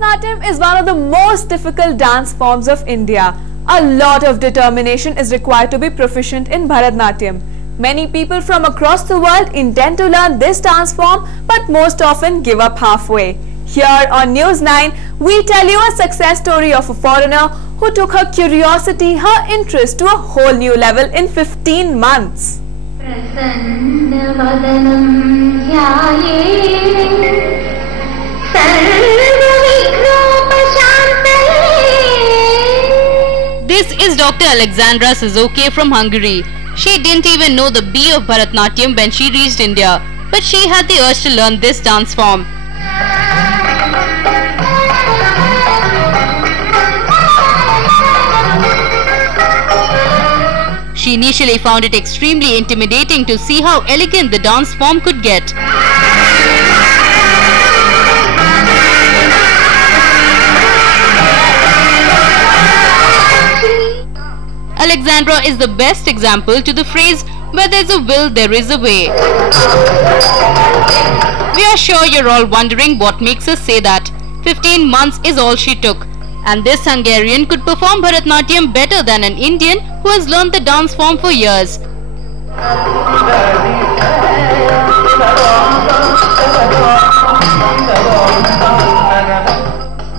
Bharatanatyam is one of the most difficult dance forms of India. A lot of determination is required to be proficient in Bharatanatyam. Many people from across the world intend to learn this dance form but most often give up halfway. Here on News 9, we tell you a success story of a foreigner who took her curiosity, her interest to a whole new level in 15 months. This is Dr. Alexandra Suzuki from Hungary. She didn't even know the B of Bharatanatyam when she reached India, but she had the urge to learn this dance form. She initially found it extremely intimidating to see how elegant the dance form could get. Alexandra is the best example to the phrase, where there's a will, there is a way. We are sure you're all wondering what makes us say that. 15 months is all she took. And this Hungarian could perform Bharatanatyam better than an Indian who has learned the dance form for years.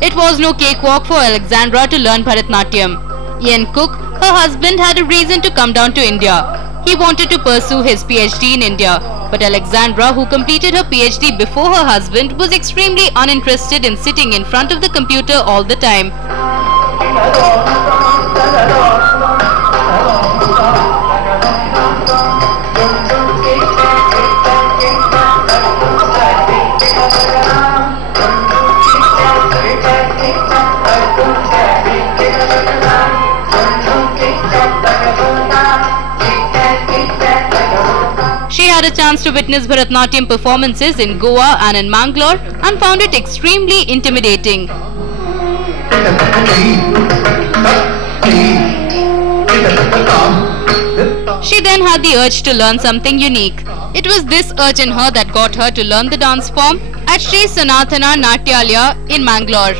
It was no cakewalk for Alexandra to learn Bharatanatyam. Ian Cook, her husband, had a reason to come down to India. He wanted to pursue his PhD in India, but Alexandra, who completed her PhD before her husband, was extremely uninterested in sitting in front of the computer all the time. She had a chance to witness Bharatanatyam performances in Goa and in Mangalore and found it extremely intimidating. She then had the urge to learn something unique. It was this urge in her that got her to learn the dance form at Sri Sanatana Natyalaya in Mangalore.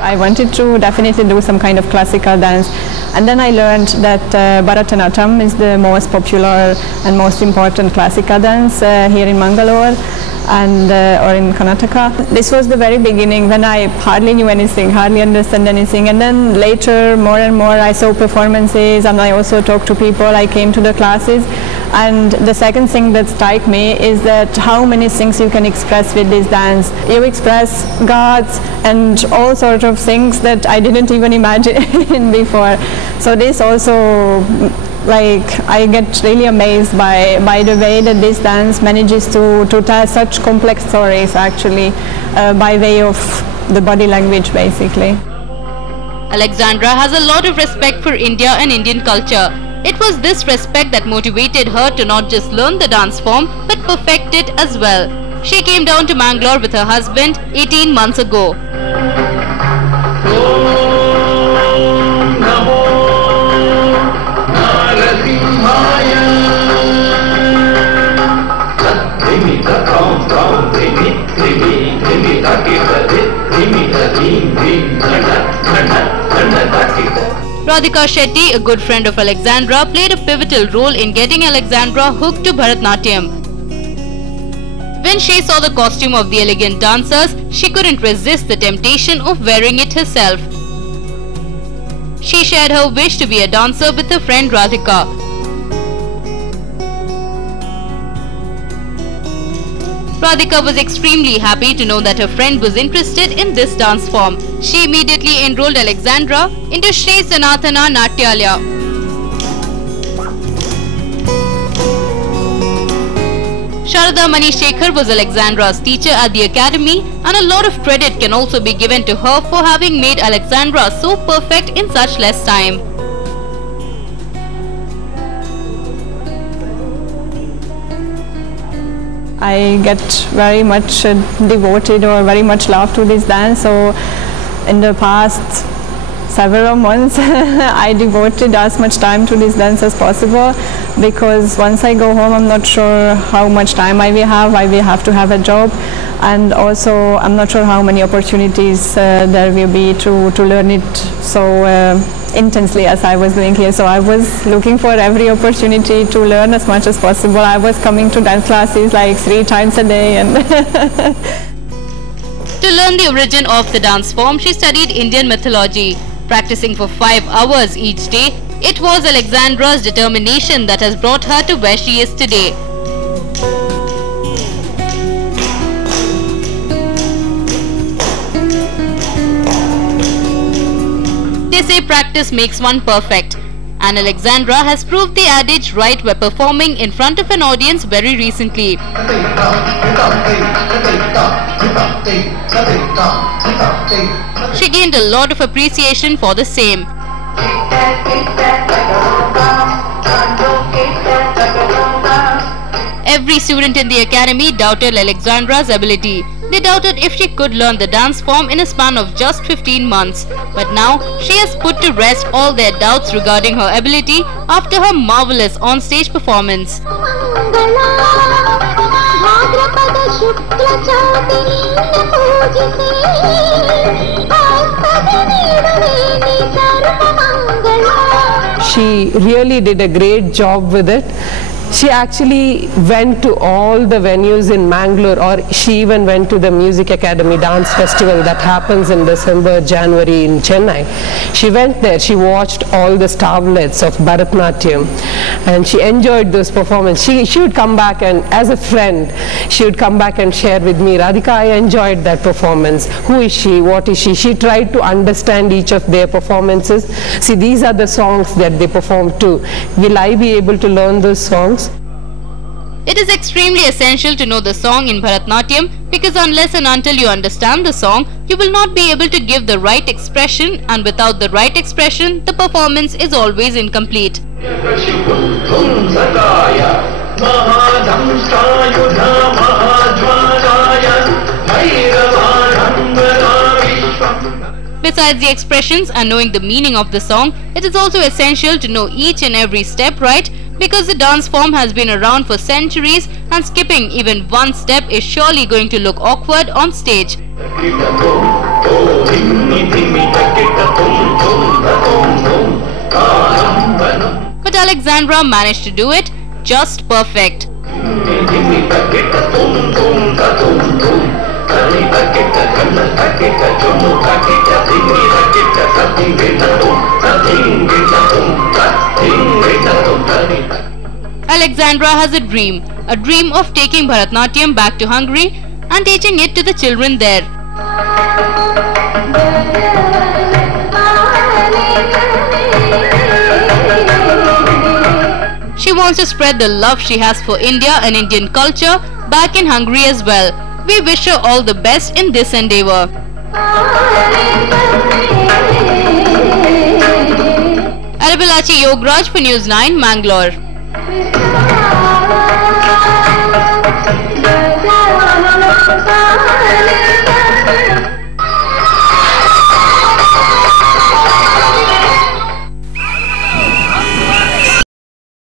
I wanted to definitely do some kind of classical dance, and then I learned that Bharatanatyam is the most popular and most important classical dance here in Mangalore and or in Karnataka. This was the very beginning when I hardly knew anything, hardly understood anything, and then later more and more I saw performances and I also talked to people, I came to the classes, and the second thing that struck me is that how many things you can express with this dance. You express gods and all sorts of things that I didn't even imagine before. So this also, like, I get really amazed by the way that this dance manages to tell such complex stories actually by way of the body language basically. Alexandra has a lot of respect for India and Indian culture. It was this respect that motivated her to not just learn the dance form but perfect it as well. She came down to Mangalore with her husband 18 months ago. Radhika Shetty, a good friend of Alexandra, played a pivotal role in getting Alexandra hooked to Bharatanatyam. When she saw the costume of the elegant dancers, she couldn't resist the temptation of wearing it herself. She shared her wish to be a dancer with her friend Radhika. Radhika was extremely happy to know that her friend was interested in this dance form. She immediately enrolled Alexandra into Sri Sanatana Natyalaya. Sharada Manishekhar was Alexandra's teacher at the academy, and a lot of credit can also be given to her for having made Alexandra so perfect in such less time. I get very much devoted or very much love to this dance. So in the past several months I devoted as much time to this dance as possible, because once I go home I'm not sure how much time I will have to have a job, and also I'm not sure how many opportunities there will be to learn it so intensely as I was doing here. So I was looking for every opportunity to learn as much as possible. I was coming to dance classes like 3 times a day. And to learn the origin of the dance form, she studied Indian mythology. Practicing for 5 hours each day, it was Alexandra's determination that has brought her to where she is today. They say practice makes one perfect, and Alexandra has proved the adage right by performing in front of an audience very recently. She gained a lot of appreciation for the same. Every student in the academy doubted Alexandra's ability. They doubted if she could learn the dance form in a span of just 15 months. But now, she has put to rest all their doubts regarding her ability after her marvelous on-stage performance. She really did a great job with it. She actually went to all the venues in Mangalore, or she even went to the Music Academy Dance Festival that happens in December, January in Chennai. She went there, she watched all the starlets of Bharatanatyam, and she enjoyed those performances. She would come back, and as a friend, she would come back and share with me, Radhika, I enjoyed that performance. Who is she? What is she? She tried to understand each of their performances. See, these are the songs that they perform too. Will I be able to learn those songs? It is extremely essential to know the song in Bharatanatyam, because unless and until you understand the song, you will not be able to give the right expression, and without the right expression, the performance is always incomplete. Besides the expressions and knowing the meaning of the song, it is also essential to know each and every step right, because the dance form has been around for centuries and skipping even one step is surely going to look awkward on stage. But Alexandra managed to do it just perfect. Alexandra has a dream of taking Bharatanatyam back to Hungary and teaching it to the children there. She wants to spread the love she has for India and Indian culture back in Hungary as well. We wish her all the best in this endeavour. Arabalachi Yograj for News 9, Mangalore. Thank you.